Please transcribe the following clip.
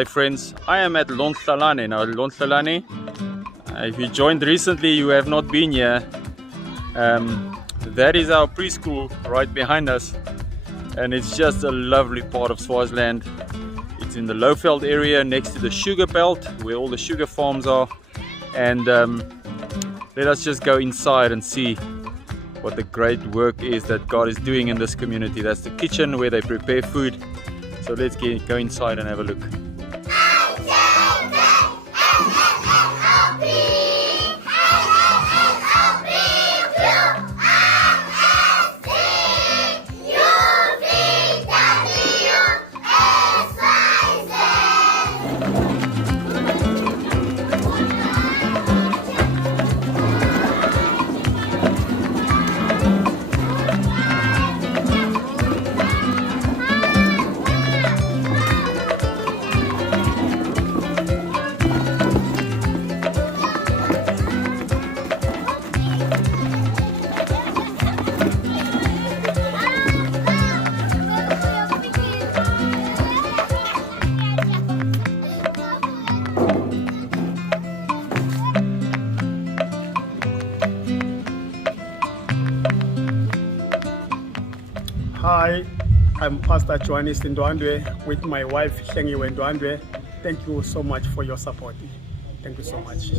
G'day friends, I am at Lonhlalane. Now Lonhlalane, if you joined recently, you have not been here. That is our preschool right behind us, and it's just a lovely part of Swaziland. It's in the Lowveld area next to the sugar belt where all the sugar farms are, and let us just go inside and see what the great work is that God is doing in this community. That's the kitchen where they prepare food. So let's go inside and have a look. Hi, I'm Pastor Johannes Ndwandwe with my wife Ndwandwe. Thank you so much for your support. Thank you so much.